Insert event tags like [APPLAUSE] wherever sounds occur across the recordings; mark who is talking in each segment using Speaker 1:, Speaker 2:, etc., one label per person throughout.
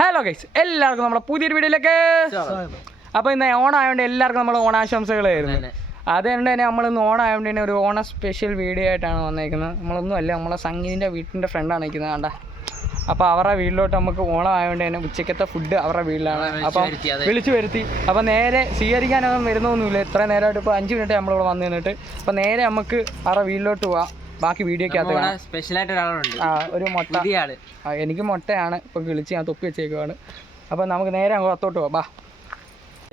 Speaker 1: Hello guys എല്ലാവർക്കും നമ്മുടെ പുതിയൊരു വീഡിയോയിലേക്ക് അപ്പോൾ ഇന്ന് ഓണായതുകൊണ്ട് എല്ലാവർക്കും നമ്മൾ ഓണാശംസകളായിരുന്നു അതുകൊണ്ട് തന്നെ നമ്മൾ ഇന്ന് ഓണായതുകൊണ്ട് തന്നെ ഒരു ഓണ സ്പെഷ്യൽ വീഡിയോ ആയിട്ടാണ് വന്നേക്കുന്നത്. നമ്മളൊന്നും അല്ല നമ്മളെ സംഗീതിന്റെ വീട്ടിന്റെ ഫ്രണ്ടാണ് നിൽക്കുന്നത്. കണ്ട? അപ്പോൾ അവരുടെ വീട്ടിലോട്ട് നമുക്ക് ഓണം ആയതുകൊണ്ട് തന്നെ ഉച്ചക്കത്തെ ഫുഡ് അവരുടെ വീട്ടിലാണ്. അപ്പം വിളിച്ചു വരുത്തി. അപ്പോൾ നേരെ സ്വീകരിക്കാനൊന്നും വരുന്നൊന്നുമില്ല. ഇത്ര നേരമായിട്ട് ഇപ്പോൾ അഞ്ച് മിനിറ്റ് നമ്മളിവിടെ വന്നു നിന്നിട്ട്. അപ്പോൾ നേരെ നമുക്ക് അവരുടെ വീട്ടിലോട്ട് പോവാം. ബാക്കി
Speaker 2: വീഡിയോ ഒരാളുണ്ട്.
Speaker 1: ആ ഒരു മുട്ട. എനിക്ക് മുട്ടയാണ്. ഇപ്പൊ വിളിച്ച് ഞാൻ തൊപ്പി വെച്ചേക്കുവാണ്. അപ്പം നമുക്ക് നേരെ അങ്ങ് പുറത്തോട്ട് പോവാം. ബാ.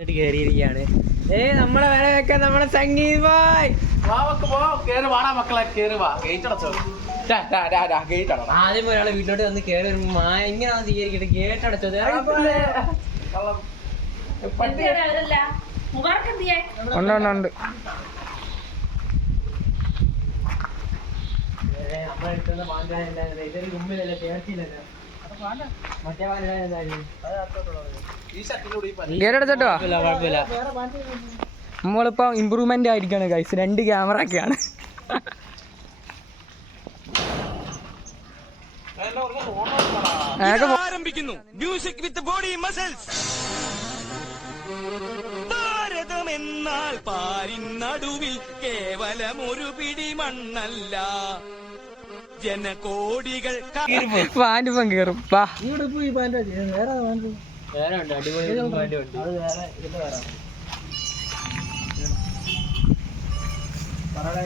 Speaker 2: കേറിയിരിക്കുകയാണ്. ഏ നമ്മളെ വരെ വെക്കാൻ നമ്മുടെ സംഗീത് ബോയ് ആദ്യം ഒരാളെ വീട്ടിലോട്ട് വന്ന് കേറി വരുമ്പോ മായ ഇങ്ങനെ സ്വീകരിക്കട്ടെ? ഗേറ്റ് അടച്ചത്
Speaker 1: ഉണ്ട് ഉണ്ട് ഉണ്ട്.
Speaker 2: നമ്മളെടുത്തുന്ന പാൻകാരൻ ഇതൊരു മുമ്പിലല്ലേ ചേർച്ചില്ലല്ലോ മറ്റേ പാൻകാരൻ
Speaker 1: ഗേറ്റ് അടച്ചിട്ട്? വാ
Speaker 2: കുഴപ്പമില്ല.
Speaker 1: നമ്മളിപ്പോൾ ഇമ്പ്രൂവ്മെന്റ് ആയിരിക്കാണ് ഗൈസ് രണ്ട് ക്യാമറ ഒക്കെയാണ്.
Speaker 3: ആരംഭിക്കുന്നു. Music with body muscles Bharatam എന്നാൽ പാരിൻ നടുവിൽ കേവലം ഒരു പിടി മണ്ണല്ല. ജനകോടികൾ
Speaker 1: പാന്റ് ഇപ്പം കയറും. വാ.
Speaker 2: വേറെ ഉണ്ട്. അടിപൊളി പാന്റ്? ഉണ്ട്.
Speaker 4: അതെ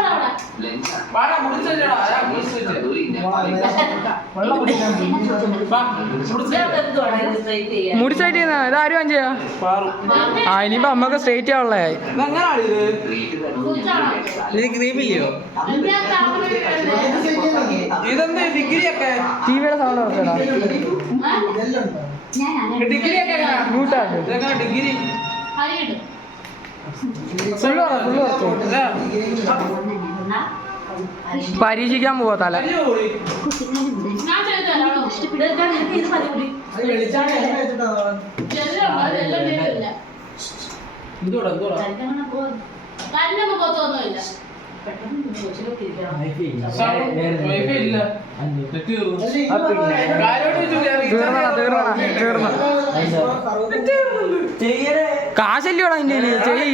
Speaker 4: പൊട്ടിച്ചത് എന്തുവാണ് ഇത് സ്ട്രൈറ്റ് ചെയ്യാൻ
Speaker 1: മുടി സൈറ്റ് ചെയ്യുന്ന ഇതാരും ചെയ്യാ ആ ഇനിയിപ്പോ അമ്മയ്ക്ക് സ്ട്രേറ്റ് ആവുള്ളേ
Speaker 2: ഇത് ക്രീമില്ലയോ?
Speaker 1: ഇതെന്ത് ഡിഗ്രി ഒക്കെ ടി വിയുടെ സൗണ്ട് ഉറക്കടാ ഡിഗ്രി ഒക്കെ മ്യൂട്ടാക്ക് ഡിഗ്രി? ഫുള്ള് പറ ഫുള്ള് പരീക്ഷിക്കാൻ പോവാ തല. അതിന്റെ ചെയ്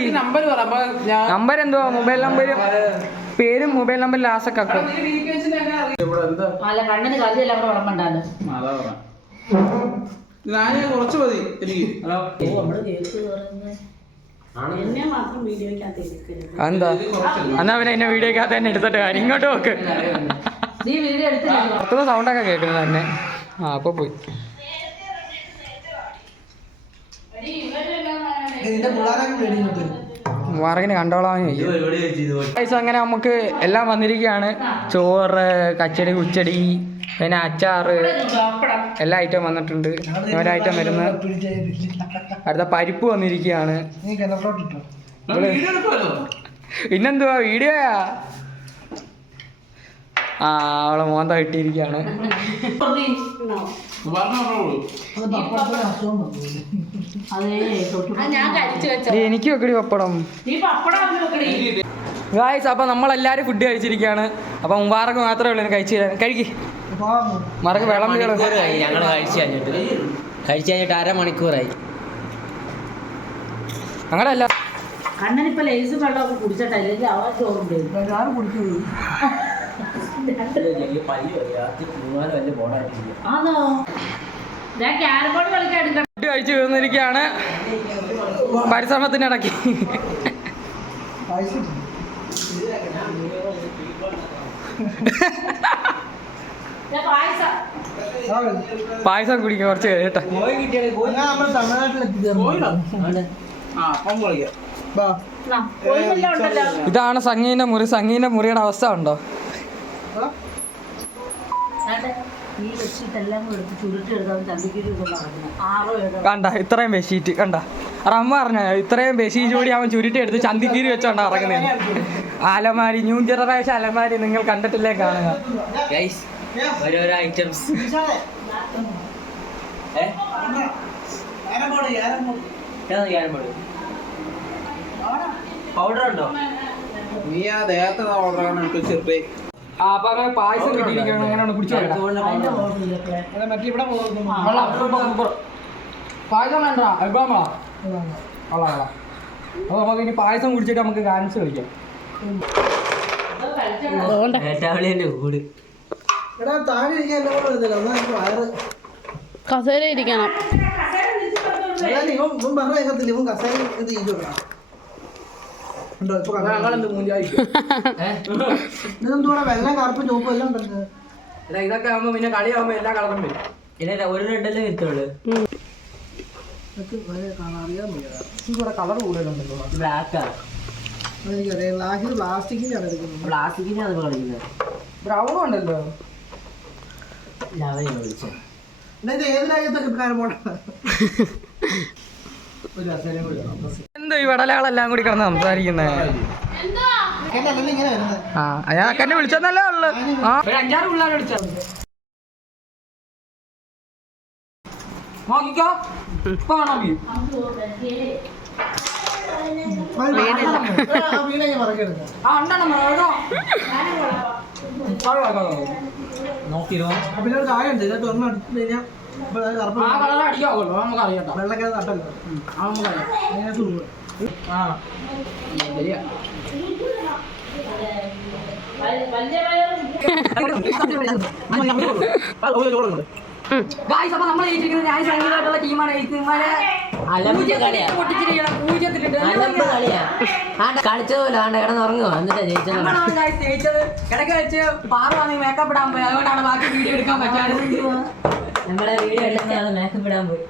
Speaker 1: നമ്പർ എന്തുവാ? മൊബൈൽ നമ്പർ പേരും മൊബൈൽ നമ്പർ ലാസ്റ്റ് ഒക്കെ ആക്കും.
Speaker 4: അല്ല കണ്ണിന്
Speaker 1: കുറച്ച് മതി എനിക്ക്. എന്താ എന്നാ പിന്നെ എന്നെ വീഡിയോക്കകത്ത് തന്നെ എടുത്തിട്ട് കാര്യം ഇങ്ങോട്ട് നോക്ക്. പുറത്തുനിന്ന് സൗണ്ടൊക്കെ കേൾക്കുന്നത് തന്നെ. ആ അപ്പൊ പോയി. വറകിന് കണ്ടോളാൻ പൈസ അങ്ങനെ നമുക്ക് എല്ലാം വന്നിരിക്കുകയാണ്. ചോറ് കച്ചടി കുച്ചടി പിന്നെ അച്ചാറ് എല്ലാ ഐറ്റം വന്നിട്ടുണ്ട്. ഒരു ഐറ്റം വരുന്ന. അടുത്ത പരിപ്പ് വന്നിരിക്കുകയാണ്. പിന്നെന്തുവാ വീഡിയോ ആ അവളെ മോന്ത കിട്ടിയിരിക്കുകയാണ് എനിക്ക് വെക്കടി പപ്പടം. ഗായ്സ് അപ്പൊ നമ്മളെല്ലാരും ഫുഡ് കഴിച്ചിരിക്കുകയാണ്. അപ്പൊ മുമ്പാറക്ക് മാത്രമേ ഉള്ളൂ കഴിച്ചു തരാൻ കഴിക്ക്. മറക്ക് വെള്ളം
Speaker 2: ഞങ്ങൾ കഴിച്ചു കഴിഞ്ഞിട്ട്. കഴിച്ചു കഴിഞ്ഞിട്ട് അരമണിക്കൂറായി.
Speaker 1: ഞങ്ങളല്ല
Speaker 4: കണ്ണനിപ്പോ ലേസും വെള്ളമൊക്കെ കുടിച്ചിട്ടില്ല അവൻ ചോറുണ്ട് ആണോ
Speaker 1: ഫുഡ് കഴിച്ചു തീർന്നിരിക്കുകയാണ് പരിശ്രമത്തിനിടയ്ക്ക്
Speaker 4: ഞാൻ പായസം.
Speaker 1: കുടിക്കാം കുറച്ച് കഴിയട്ടെ.
Speaker 4: നാ, കോഴിയെല്ലാം ഉണ്ടല്ലോ.
Speaker 1: ഇതാണ് സംഗീന മുറി. സംഗീന മുറിയുടെ അവസ്ഥ ഉണ്ടോ
Speaker 4: കൊണ്ട്
Speaker 1: ഇത്രയും ബെഡ്ഷീറ്റ് കണ്ട. റമ്മ പറഞ്ഞ ഇത്രയും ബെസി കൂടി അവൻ ചുരുട്ടി എടുത്ത് ചന്തിക്കീരി വെച്ചോണ്ടാ ഇറങ്ങുന്നത് അലമാരി ന്യൂ ജനറേഷൻ അലമാരി നിങ്ങൾ കണ്ടിട്ടില്ലേ കാണുക.
Speaker 2: ഗൈസ് ഓരോരോ ഐറ്റംസ് പൗഡർ ഉണ്ടോ?
Speaker 5: നീ ആ ദേഹത്തെ ഓർഡറാണ് എനിക്ക് ചെറുപ്പേ
Speaker 1: അപ്പൊ അങ്ങനെ പായസം കിട്ടിയിരിക്കുകയാണ് അങ്ങനെയാണ് കുടിച്ചു പായസം വേണ്ട. അൽബാമാ. കൊള്ളാം കൊള്ളാം. അപ്പൊ നമുക്ക് ഇനി പായസം കുടിച്ചിട്ട് നമുക്ക് ഡാൻസ് കളിക്കാം.
Speaker 6: കസേര ഇരിക്കണം
Speaker 5: ഇവൻ പറഞ്ഞ ഇവൻ കസേര ഇത് ഇരിക്കണം [LAUGHS] വെള്ളം കറുപ്പ് എല്ലാം
Speaker 1: ഇതൊക്കെ പിന്നെ എല്ലാ കളറും വരും.
Speaker 2: ഒരു
Speaker 1: അസരം കളർ കൂടുതലുണ്ടല്ലോ
Speaker 2: ബ്ലാക്കാ
Speaker 5: എടുക്കുന്നത്.
Speaker 2: പ്ലാസ്റ്റിക്കിനാണ് കളിക്കുന്നത്.
Speaker 1: ബ്രൗണും ഉണ്ടല്ലോ.
Speaker 5: ഏത് രാജ്യത്തൊക്കെ ഇപ്രകാരം പോകണം [LAUGHS]
Speaker 1: എന്തോ ഈ വടലകളെല്ലാം കൂടി കിടന്ന് സംസാരിക്കുന്നേ?
Speaker 5: അല്ലല്ലോ ഇങ്ങനെ വരുന്നത്
Speaker 1: ആ അയാൾക്ക് എന്നെ വിളിച്ചെന്നല്ലേ ഉള്ളു. ആ. അഞ്ചാറ് പിള്ളേരെ വിളിച്ചാ നോക്കിക്കോ. ഇപ്പൊ കാണാൻ മതി
Speaker 5: ആ വീണ ഞാൻ മറക്കരുത്
Speaker 1: ആ ഉണ്ടെണ്ണം എവിടോ?
Speaker 2: നോക്കിരോ.
Speaker 5: പിന്നെ ഒരു കായുണ്ട് ഇതിനകത്ത് ഒരെണ്ണം എടുത്തു കഴിഞ്ഞാൽ
Speaker 1: ആ കളർ നമുക്ക് ആ നമുക്കറിയാം
Speaker 5: അതിനകത്ത് പോകും
Speaker 1: ആ. ശരിയാ. ഗായ്സ് അപ്പൊ നമ്മൾ ജയിച്ചിരിക്കുന്നത് ഞാൻ സംഗീതമായിട്ടുള്ള ടീമാണ് ജയിക്കുന്നത്
Speaker 2: അലമ്പ് കളിയാ.
Speaker 1: പൊട്ടിച്ചിരിക്കണം പൂജ്യത്തിലിട്ട്
Speaker 2: അലമ്പ് കളിയാ. ആണ്ട കളിച്ചതുപോലെ ആണ്ട കിടന്നുറങ്ങുക എന്നിട്ടാ ജയിച്ചത്.
Speaker 1: നമ്മളാണ് ഗായ്സ് ജയിച്ചത്. ഇടയ്ക്ക് വെച്ച് പാറുവാണെങ്കിൽ മേക്കപ്പ് ഇടാൻ പോയി. അതുകൊണ്ടാണ് ബാക്കി വീഡിയോ എടുക്കാൻ പറ്റാതെ
Speaker 2: നമ്മളെ പോയി.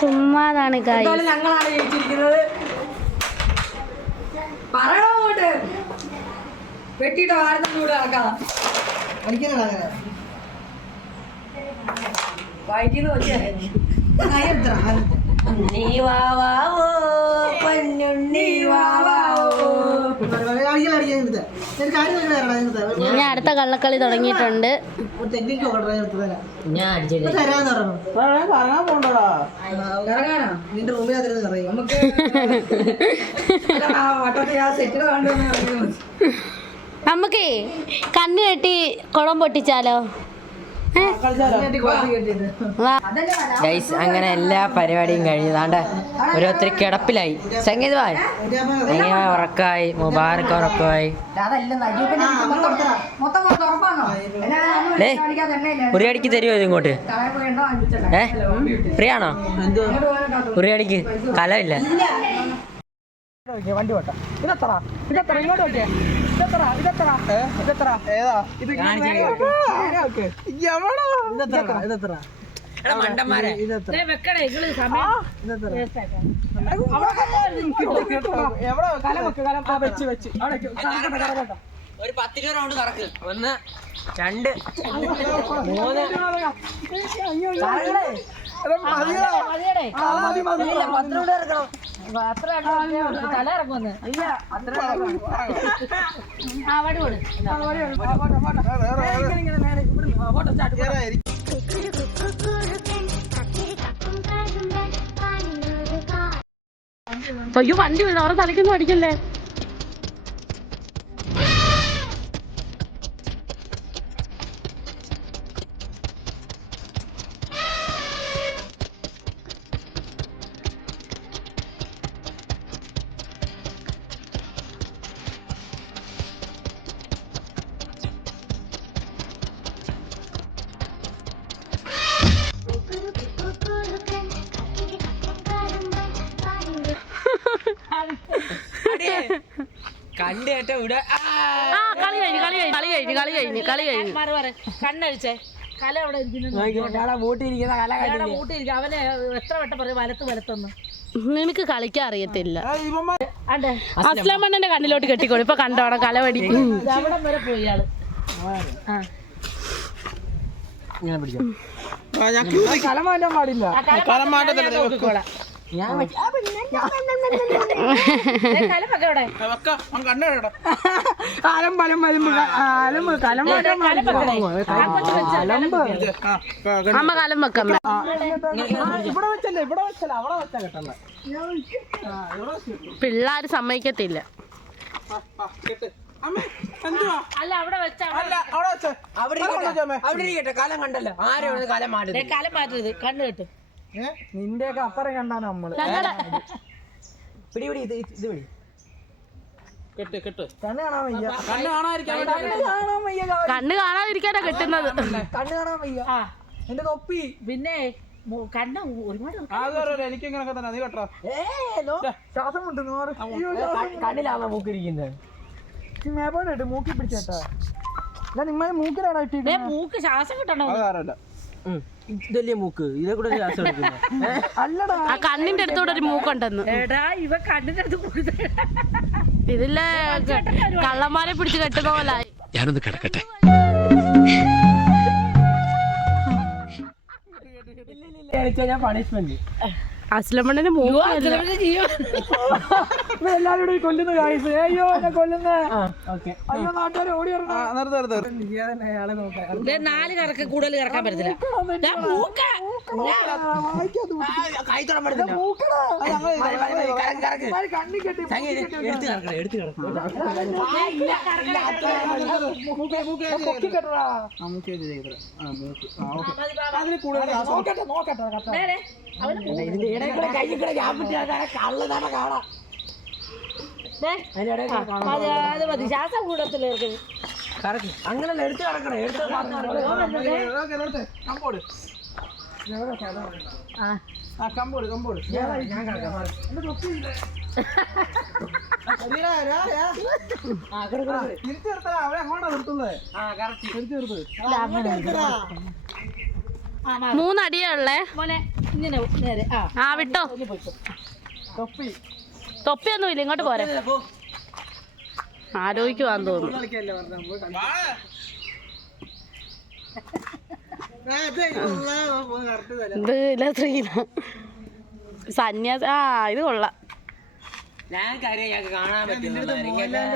Speaker 6: ചുമ്മാതാണ്
Speaker 1: ഞങ്ങളാണ് ജയിച്ചിരിക്കുന്നത്. പറയണോ നടക്കാം. വയറ്റിന്ന് വെച്ചേ
Speaker 2: നീ വാവാവോ പൊന്നുണ്ണി വാവാവോ
Speaker 6: ഇനി അടുത്ത കള്ളക്കളി തുടങ്ങിയിട്ടുണ്ട്.
Speaker 2: ഞാൻ
Speaker 1: നമുക്ക്
Speaker 6: കണ്ണു കെട്ടി കുളം പൊട്ടിച്ചാലോ?
Speaker 2: ഗൈസ് അങ്ങനെ എല്ലാ പരിപാടിയും കഴിഞ്ഞതാണ്ട് ഓരോരുത്തർ കിടപ്പിലായി. സംഗീതമായി അങ്ങനെ ഉറക്കായി? മുബാറക്ക് ഉറക്കമായി ഉറിയടിക്ക് തരുമോ ഇത് ഇങ്ങോട്ട്? ഏ? ഫ്രീ ആണോ ഉറിയടിക്ക് കലമില്ല.
Speaker 1: വണ്ടി ഓട്ടാ. ഇതെത്ര ഇതെത്ര? ഇങ്ങോട്ട് നോക്കിയേ. ഇതെത്ര? ഇതെത്ര? ഇതെത്ര?
Speaker 5: ഏതാ?
Speaker 1: ഇത് നേരെ വെക്ക്, നേരെ
Speaker 5: ഇതെത്ര? ഇതെത്ര?
Speaker 2: മണ്ടന്മാരെ.
Speaker 5: ഇതെത്ര?
Speaker 4: വെക്കണേ ഇങ്ങൾ സമയം
Speaker 5: ഇതെത്ര?
Speaker 1: എവിടെ കലം വെക്ക് കലം ആ വെച്ച് വെച്ച്. അവിടെ.
Speaker 2: ഒരു പത്ത് രൂപ റൗണ്ട് നടക്ക് ഒന്ന് രണ്ട് മൂന്ന്
Speaker 1: വണ്ടി എടാ, മതിയോ?
Speaker 6: തലയ്ക്കൊന്നും മതി,
Speaker 2: കണ്ടു കേട്ടോ ഇവിടെ ആ.
Speaker 6: ആ കളി കഴിഞ്ഞു കളി കഴിഞ്ഞു കളി കഴിഞ്ഞു കളി കഴിഞ്ഞു കളി കഴിഞ്ഞു.
Speaker 4: മാറി മാറി കണ്ണഴിച്ചേ. കല അവിടെ ഇരിക്കുന്നു
Speaker 2: കല
Speaker 4: അയാളുടെ അവനെ എത്ര വട്ടം പറയും? വലത്ത് വലത്തൊന്ന്.
Speaker 6: നിനക്ക് കളിക്കാൻ അറിയത്തില്ല.
Speaker 4: അണ്ടേ
Speaker 6: അസ്ലാം മണ്ണന്റെ കണ്ണിലോട്ട് കെട്ടിക്കോളൂ. ഇപ്പൊ കണ്ടോണം കലവടി
Speaker 4: ഇത് അവിടം വരെ പോയി ഇയാൾ. ആ.
Speaker 2: ഞാൻ പിടിച്ചോ
Speaker 1: കലം മാറ്റാൻ പാടില്ല.
Speaker 4: ആ
Speaker 6: അമ്മ കലം വെക്കാം
Speaker 5: ഇവിടെ വെച്ചല്ലേ ഇവിടെ വെച്ചല്ല അവിടെ വെച്ചാ കേട്ടല്ല
Speaker 6: പിള്ളാര് സമ്മതിക്കത്തില്ല.
Speaker 5: കേട്ട്. അമ്മേ എന്തുവാ?
Speaker 6: അല്ല അവിടെ
Speaker 5: അവിടെ വെച്ചേ.
Speaker 2: അവിടെ ഇരിക്കട്ടെ. അവിടെ ഇരിക്കട്ടെ. കാലം കണ്ടല്ലോ. ആരും ഇവിടെ കാലം മാറ്റുന്നത്?
Speaker 6: കലം മാറ്റരുത് കണ്ണു കിട്ടും.
Speaker 1: നിന്റെയൊക്കെ അപ്പുറം കണ്ടാണ് നമ്മൾ.
Speaker 2: പിടി പിടി ഇത് ഇത് പിടി.
Speaker 5: കെട്ട് കെട്ട്.
Speaker 1: കണ്ണ് കാണാൻ വയ്യ.
Speaker 5: കണ്ണ് കാണാതിരിക്കാൻ വേണ്ടി
Speaker 1: കണ്ണ് കാണാൻ വയ്യ
Speaker 6: കണ്ണ് കാണാതിരിക്കാനാ കിട്ടുന്നത്.
Speaker 1: കണ്ണ് കാണാൻ വയ്യ. എന്റെ തൊപ്പി.
Speaker 4: പിന്നെ കണ്ണ് ഒരുപാട്
Speaker 5: എനിക്ക് തന്നെ. നീ കേട്ടോ.
Speaker 1: ശ്വാസം. അയ്യോ,
Speaker 2: കണ്ണിലാണോ മൂക്കിരിക്കുന്നത്
Speaker 1: മേപ്പോടെ ഇട്ട് മൂക്കി പിടിച്ചേട്ടാ. നിങ്ങളെ നിമ്മ മൂക്കിലാടാ
Speaker 4: ദേ,
Speaker 1: ഇട്ടിട്ട്
Speaker 4: മൂക്ക് ശ്വാസം കിട്ടണോ.
Speaker 5: അത് സാരമില്ല
Speaker 2: ഇതല്ലേ മൂക്ക്. ഇതേ കൂടെ ഒരു
Speaker 1: അല്ലടാ.
Speaker 6: ആ കണ്ണിന്റെ അടുത്തൂടെ ഒരു മൂക്കുണ്ടെന്ന്.
Speaker 4: എടാ ഇവ കണ്ണിന്റെ അടുത്ത് കൊടുത്ത
Speaker 6: ഇതിലെ കള്ളന്മാരെ പിടിച്ച് കെട്ടുന്ന പോലെ
Speaker 3: ഞാനൊന്ന് കിടക്കട്ടെ.
Speaker 2: ഞാൻ പണിഷ്മെന്റ്
Speaker 6: അസ്ലമണ്ണന്
Speaker 1: കൂടി കൊല്ലുന്നു കായ്സ് അയ്യോ എന്നെ കൊല്ലുന്ന. അയ്യോ നാട്ടുകാർ ഓടി
Speaker 4: നാല് കറക്ക് കൂടുതൽ കറക്കാൻ പറ്റത്തില്ല.
Speaker 5: അതിന് കൂടുതൽ
Speaker 1: നോക്കട്ടെ നോക്കട്ടെ
Speaker 2: ഇതിന്റെ ഇടയിൽ കൂടെ കൈ കൂടെ ഞാൻ കള്ളതാണ് കാണാം.
Speaker 4: ദേ,
Speaker 2: അതിന്റെ ഇടയിൽ കൂടെ കാണാം.
Speaker 4: അത് മതി. ശ്വാസം കൂടത്തില്ല
Speaker 2: അങ്ങനല്ല എടുത്ത് കിടക്കണം. എടുത്ത്.
Speaker 5: കമ്പോട്. ആ, കമ്പോട്, കമ്പോട്. തിരിച്ച് നിർത്ത്.
Speaker 6: മൂന്നടിയേ ഉള്ളേ?
Speaker 4: മോനെ. ആ.
Speaker 6: ആ വിട്ടോ.
Speaker 1: തൊപ്പിയൊന്നും
Speaker 6: ഇല്ല ഇങ്ങോട്ട് പോരെ. ആലോചിക്കുവാന്ന് തോന്നുന്നു.
Speaker 5: ഇത്
Speaker 6: സന്യാസ ആ ഇത് കൊള്ളാം.
Speaker 2: ഞാൻ കാര്യം ഞങ്ങൾക്ക് കാണാൻ
Speaker 5: പറ്റില്ല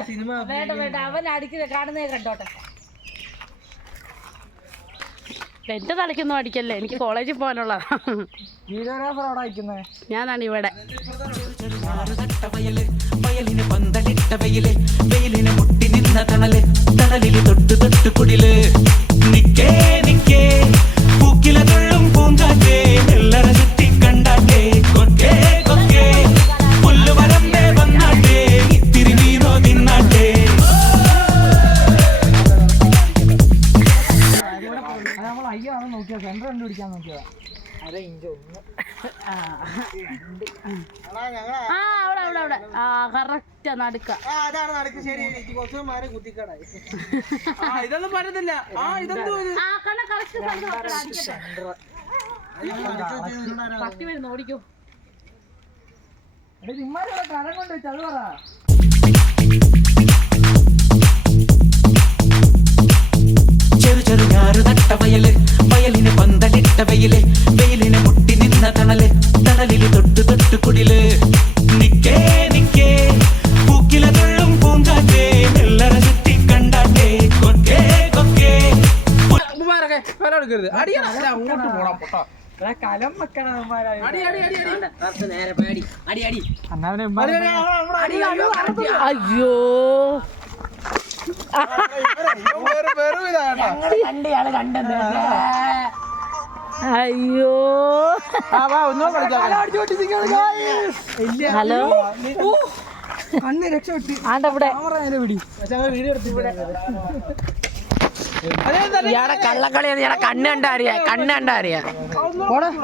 Speaker 5: സിനിമ
Speaker 4: വേണ്ട വേണ്ട. അവൻ അടിക്കുന്ന കാണുന്നേ കണ്ടോട്ടെ.
Speaker 6: എന്റെ തലയ്ക്കൊന്നും അടിക്കല്ലേ? എനിക്ക് കോളേജിൽ
Speaker 1: പോകാനുള്ളതാണ്
Speaker 6: ഞാനാണ് ഇവിടെ.
Speaker 3: വയലിന് പന്തലിട്ട വെയിൽ വെയിലിന് മുട്ടി നിന്ന തണൽ തണലിൽ തൊട്ട് തൊട്ട് കുടിൽ. നിക്കേ നിക്കേ പൂക്കില
Speaker 1: ഇഞ്ച് ഒന്ന്
Speaker 6: ആ അവിടെ അവിടെ അവിടെ. ആ കറക്റ്റ് നടുക്ക.
Speaker 5: ആ അതാണ് നടക്ക്. ശരി എനിക്ക് കുറച്ച് മാറി കുത്തിക്കടായി. [LAUGHS] ആ ഇതൊന്നും പറ്റത്തില്ല. ആ
Speaker 6: ആ കണ്ണ കറക്റ്റ് അടിക്കട്ടെ പട്ടി വരുന്നു ഓടിക്കോ.
Speaker 1: എടേ നിമ്മാരുടെ കരം കൊണ്ട് പറ.
Speaker 3: ചെറു ചെറു ഞാറു
Speaker 6: അയ്യോ. അയ്യോ. ഹലോ
Speaker 1: കണ്ണ് രക്ഷപ്പെട്ട്.
Speaker 6: ആണ്ടവിടെ.
Speaker 1: വീഡിയോ നേരെ പിടി
Speaker 5: പക്ഷെ ഞങ്ങൾ വീഡിയോ എടുത്തിട്ട്
Speaker 2: ഇയാടെ കള്ളക്കളി ഇയാടെ കണ്ണ് കണ്ടാ അറിയാ കണ്ണ് കണ്ടാ അറിയാ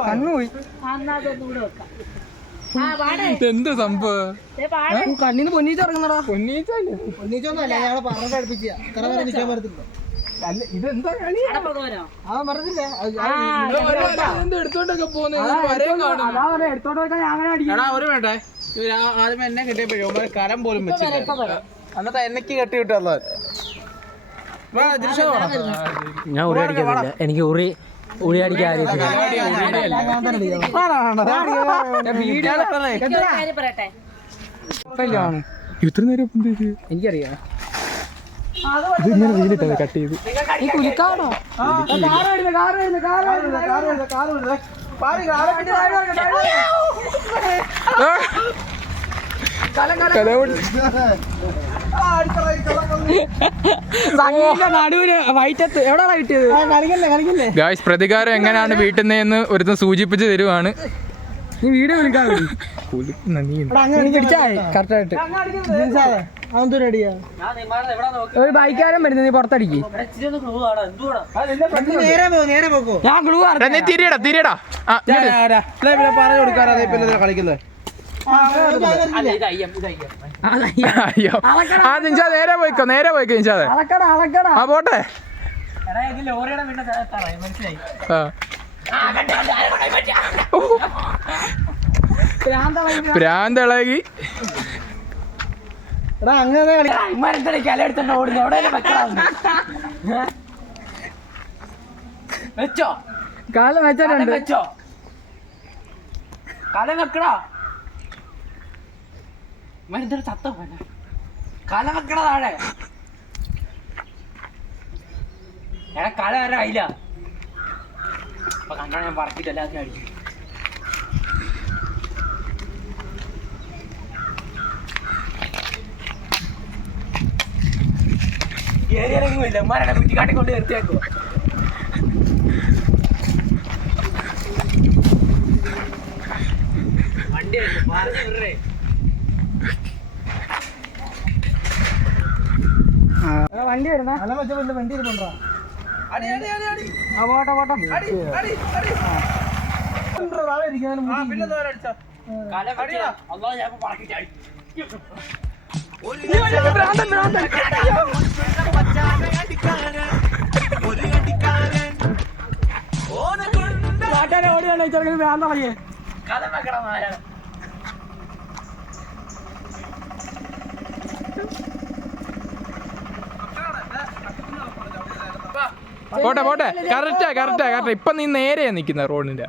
Speaker 1: കണ്ണു പോയി. എന്ത് സംഭവം? കണ്ണിന്ന് പൊന്നീച്ച ഇറങ്ങുന്നടാ.
Speaker 5: പറഞ്ഞ ഇത്ര വരെ നിൽക്കാൻ പറ്റത്തില്ല.
Speaker 1: അല്ല ഇതെന്താ കളി?
Speaker 5: ആ പറഞ്ഞില്ല
Speaker 1: പോകുന്നത്
Speaker 5: ഒരു വേണ്ടേ? ആ- ആദ്യം എന്നെ കിട്ടിയപ്പോഴും കരം പോലും വെച്ചില്ല. അന്നത്തെ എന്നെ കെട്ടി വിട്ടുള്ളത് വാ ദൃശ്യം
Speaker 2: ഞാൻ ഉറി അടിക്കുന്നില്ല എനിക്ക് ഉറി ഉറി അടിക്കാൻ
Speaker 1: ഇത്ര നേരം?
Speaker 2: എനിക്കറിയാം.
Speaker 1: ഇത് ഇങ്ങനെ വെയിലിട്ടത് കട്ട് ചെയ്ത് കുലിക്കാണോ നടുവിന്
Speaker 7: ഗായ്സ് പ്രതികാരം എങ്ങനെയാണ് വീട്ടിൽ നിന്ന് ഒരുത്തൻ സൂചിപ്പിച്ച് തരുവാണ്.
Speaker 1: നീ വീഡിയോ ഒരു ബൈക്കാരൻ വരുന്നത് നീ പുറത്തടിക്ക്.
Speaker 5: നേരെ പോ നേരെ പോക്കോ.
Speaker 1: ഞാൻ ഗ്ലൂ
Speaker 7: നീ തിരിയടാ തിരിയടാ.
Speaker 5: പറഞ്ഞു കൊടുക്കാറാ കളിക്കുന്നത്.
Speaker 7: അയ്യോ. ആ നിഞ്ചാ നേരെ പോയിക്കോ നേരെ പോയിക്കോ നിഞ്ചാതെ ആ പോട്ടെ. ആ. ഭ്രാന്തളകി
Speaker 5: എടാ അങ്ങനെ
Speaker 2: കല ഓടുന്നു. എവിടെ വെച്ചോ.
Speaker 1: കാലം വെച്ചിട്ടുണ്ട്.
Speaker 2: വെച്ചോ. കല വെക്കടാ ഇമ്മാരെന്താ ചത്ത പോലെ കല വെക്കടാ താഴെ. എടാ കല വരെ ആയില്ല അപ്പൊ കണ്ടാ ഞാൻ പറക്കിട്ട് എല്ലാത്തിനും അടിച്ചു ഏരിയയിലെങ്കിലും ഇമ്മാരെ കുറ്റിക്കാട്ടി കൊണ്ട് നിർത്തിയാക്കോ വണ്ടി പറഞ്ഞു വിടറേ
Speaker 1: വണ്ടി വരുന്ന.
Speaker 5: വണ്ടി ഇരുന്നുണ്ടോ
Speaker 1: ആ പോട്ടെ പോട്ടെ.
Speaker 2: കല വെച്ചാ അല്ലാ ഞാൻ പറക്കിട്ട് അടിച്ചു
Speaker 1: നാട്ടുകാരെ ഓടി വേണ്ട ചെറുക്കന് ഭ്രാന്തളകെ
Speaker 2: കല
Speaker 7: പോട്ടെ പോട്ടെ. കറക്റ്റാ കറക്റ്റാ കറക്റ്റാ ഇപ്പൊ നീ നേരെയാ നിക്കുന്ന റോഡിന്റെ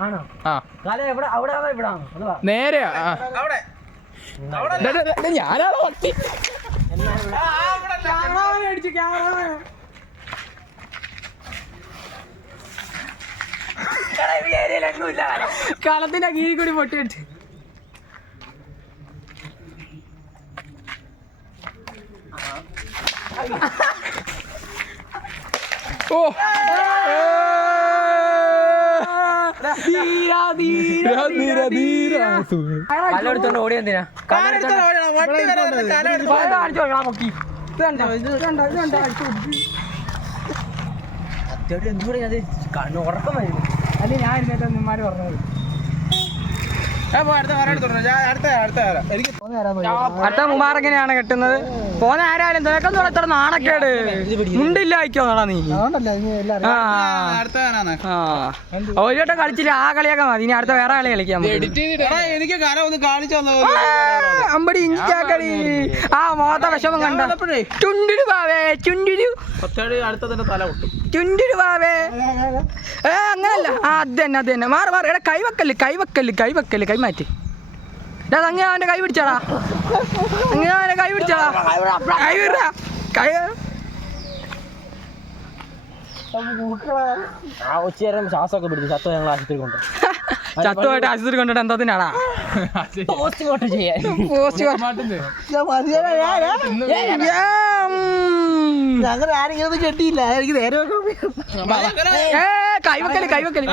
Speaker 7: ആ. നേരെയാ ഞാനാണോ വട്ടി.
Speaker 1: കളത്തിന്റെ കീഴിൽ കൂടി പൊട്ടിയിട്ട്
Speaker 7: Ha
Speaker 1: ha ധീരാ,
Speaker 7: ധീര, ധീര, ധീര.
Speaker 2: കല എടുത്തോണ്ട് ഓടി എന്തിനാ കല എടുത്തോണ്ട്
Speaker 1: ഫയർ കാണിച്ചു പൊക്കി ഇത് കണ്ടോ ഇത് കണ്ടോ ഇത് കണ്ടോ അടിച്ചു പൊട്ടി.
Speaker 2: അത്യാവശ്യം എന്തുകൂടെ അത് കണ്ണ് ഉറക്കം
Speaker 1: അല്ല ഞാൻ ഇരുന്നിട്ട് നിന്മാര് പറഞ്ഞത് അടുത്ത മുബാറക്കിനെയാണ് കെട്ടുന്നത്. പോന്ന ആരായാലും തിരക്കം ഇത്ര നാണക്കേട്? മുണ്ടില്ല അയക്കോന്നാടാ നീ? ആ. ആ. ഒരു വട്ടം കളിച്ചില്ല? ആ കളിയൊക്കെ മതി. ഇനി അടുത്ത വേറെ കളി കളിക്കാൻ അമ്പടി
Speaker 5: എനിക്ക് കളി
Speaker 1: ആ, മോത്ത വിഷമം കണ്ട. ചുണ്ടിടു ബാവേ ചുണ്ടിടു.
Speaker 5: അടുത്ത തന്നെ തല പൊട്ടും.
Speaker 1: ചുണ്ടിടു പാവേ ഏ അങ്ങനല്ല. ആ അത് തന്നെ അത് തന്നെ. മാറി മാറി. എടാ കൈവക്കൽ കൈവക്കൽ കൈവക്കൽ കൈ മാറ്റി. എടാ അങ്ങനെ അവന്റെ കൈ പിടിച്ചാടാ. അങ്ങനെ അവന്റെ കൈ പിടിച്ചാടാ. കൈ വിട കൈ
Speaker 2: ആ ഉച്ചയേരം ശ്വാസമൊക്കെ പിടിച്ചു ചത്ത ഞങ്ങൾ ആശുപത്രി കൊണ്ട് [LAUGHS]
Speaker 1: ചത്തുമായിട്ട് ആശുപത്രി കൊണ്ടിട്ട്
Speaker 2: പോസ്റ്റ് ചെയ്യാൻ.
Speaker 1: പോസ്റ്റ്
Speaker 5: അങ്ങനെ ആരെങ്കിലും കെട്ടിയില്ല. എനിക്ക് നേരെ കൈവക്കൽ കൈവക്കൽ.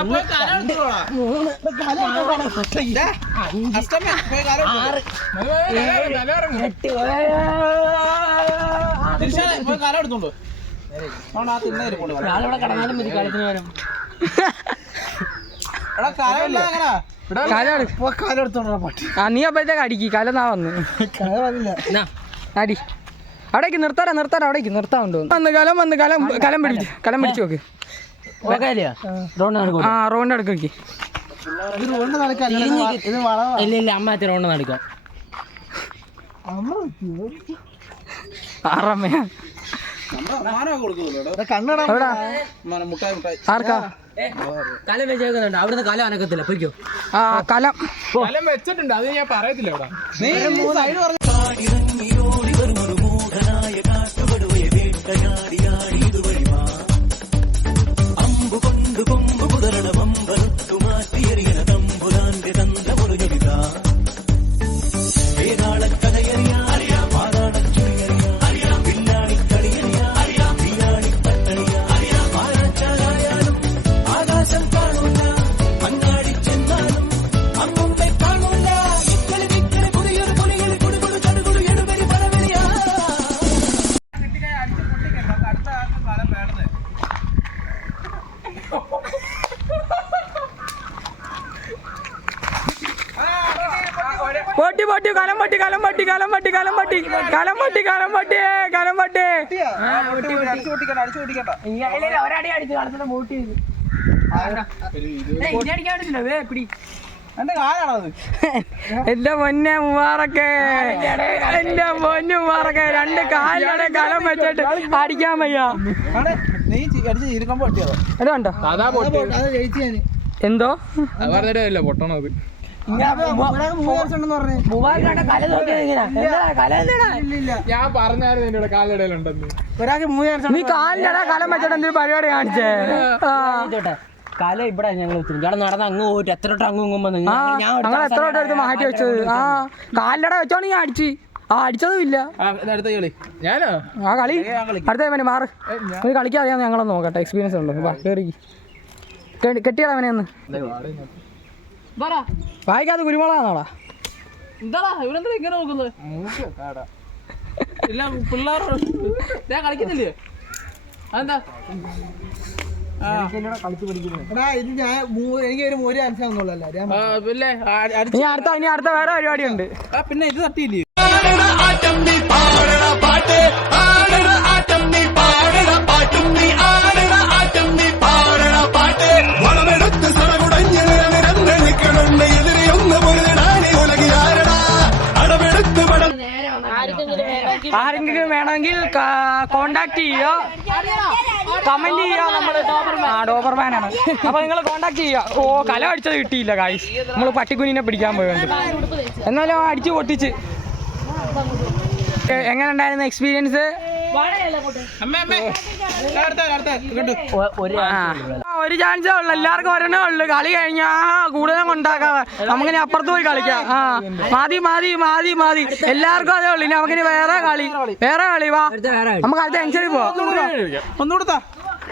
Speaker 2: ഞാനിവിടെ കടന്നാലും മതി വരും
Speaker 5: കാലം
Speaker 1: നീ അപ്പോഴത്തേക്ക് അടിക്കി നാ വന്ന്.
Speaker 5: കാലം
Speaker 1: അടി. അവിടേക്ക് നിർത്താറാ നിർത്താറാ അവിടേക്ക് നിർത്താൻ കൊണ്ടുവന്നു വന്ന് കലം വന്ന് കലം കലം. പിടിച്ച് കലം പിടിച്ച് നോക്ക്. ആ. റോണ്ട് അടുക്കി
Speaker 2: ഇല്ല ഇല്ല അമ്മ റോഡ് നടക്കാം.
Speaker 1: ആർക്കാ?
Speaker 2: കലം വെച്ചേക്കുന്നുണ്ട്. അവിടുന്ന് കലം അനക്കത്തില്ല. പൊയ്ക്കോ.
Speaker 1: ആ കലം.
Speaker 7: കലം വെച്ചിട്ടുണ്ട്. അത് ഞാൻ പറയത്തില്ല അവിടെ
Speaker 5: നീ സൈഡ് പറഞ്ഞു
Speaker 1: ഒരടി അടിച്ചു കളത്തിന്റെ ബോട്ടി
Speaker 5: എന്റെ
Speaker 1: പൊന്നെ മുവാറൊക്കെ എന്റെ പൊന്നു മുവാറൊക്കെ രണ്ട് കാലിലൂടെ കലം വെച്ചിട്ട് അടിക്കാൻ വയ്യ. എന്തോ?
Speaker 7: പൊട്ടണത്. ഞാൻ പറഞ്ഞായിരുന്നു എന്റെ കാലിടയിലുണ്ടെന്ന്
Speaker 5: ഒരാൾക്ക് മൂന്ന്
Speaker 1: നീ കാലിലടാ കലം വെച്ചിട്ട് എന്തൊരു പരിപാടി കാണിച്ചേ? ആ.
Speaker 2: കല ഇവിടെ ഞങ്ങൾ ഇവിടെ നടന്ന അങ്ങ് പോയിട്ട് എത്ര വട്ടം അങ്ങ് ഇങ്ങും വന്ന് ഞാൻ- ഞാൻ ഒരു
Speaker 1: ഞങ്ങൾ എത്ര വട്ടം എടുത്ത് മാറ്റി വെച്ചത്? ആ കാലിലട വെച്ചോണ്ട് ഞാൻ അടിച്ച്. ആ അടിച്ചതും ഇല്ല.
Speaker 5: അടുത്ത കളി.
Speaker 7: ഞാനോ?
Speaker 1: ആ കളി. അടുത്ത അവനെ മാറ്. ഒരു കളിക്കാൻ അറിയാം ഞങ്ങളൊന്ന് നോക്കട്ടെ. എക്സ്പീരിയൻസ് ഉണ്ട്? വാ കയറി കെട്ടിയടാ അവനെ ഒന്ന്. വായിക്കാതെ കുരുമുളകാണോടാ
Speaker 5: എന്താടാ ഇവരെന്താ ഇങ്ങനെ നോക്കുന്നത്? ഇല്ല പിള്ളേരോട് ഞാൻ കളിക്കുന്നില്ലേ? അതെന്താ? എടാ ഇത് ഞാൻ എനിക്ക് ഒരു മനസ്സിലാവുന്നുള്ളൂ പിന്നെ
Speaker 1: അടുത്ത ഇനി അടുത്ത വേറെ പരിപാടി ഉണ്ട്
Speaker 5: പിന്നെ ഇത് തട്ടിയില്ലേ?
Speaker 1: ആരെങ്കിലും വേണമെങ്കിൽ കോണ്ടാക്ട് ചെയ്യോ കമന്റ് ചെയ്യോ നമ്മൾ ആ ഡോബർമാനാണ് അപ്പൊ നിങ്ങൾ കോണ്ടാക്ട് ചെയ്യുക. ഓ കല അടിച്ചത് കിട്ടിയില്ല കായ്സ് നമ്മൾ പട്ടിക്കുഞ്ഞിനെ പിടിക്കാൻ പോയുണ്ട്. എന്നാലും അടിച്ചു പൊട്ടിച്ച്. എങ്ങനെ ഉണ്ടായിരുന്നു എക്സ്പീരിയൻസ്
Speaker 5: അമ്മ അമ്മ. അടുത്ത അടുത്ത കേട്ടു
Speaker 2: ഒ- ഒരു
Speaker 1: ഒരു ചാൻസേ ഉള്ളു. എല്ലാവർക്കും ഒരെണ്ണേ ഉള്ളു. കളി കഴിഞ്ഞാ കൂടുതലും കൊണ്ടാക്കാതെ നമുക്കിനി അപ്പുറത്ത് പോയി കളിക്കാം. ആ. മതി മതി മതി മതി. എല്ലാവർക്കും അതേ ഉള്ളു. ഇനി നമുക്കിനി വേറെ കളി. വേറെ കളി വാ. നമുക്ക് അടുത്ത എൻസറി പോവാം.
Speaker 5: ഒന്നുകൂടെ.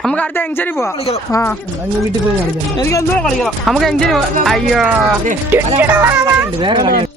Speaker 1: നമുക്ക് അടുത്ത എഞ്ചറി പോവാം. ആ.
Speaker 5: എനിക്ക് ഒന്നുകൂടെ കളിക്കണം
Speaker 1: നമുക്ക് എഞ്ചിന് അയ്യോ.
Speaker 2: വേറെ കളി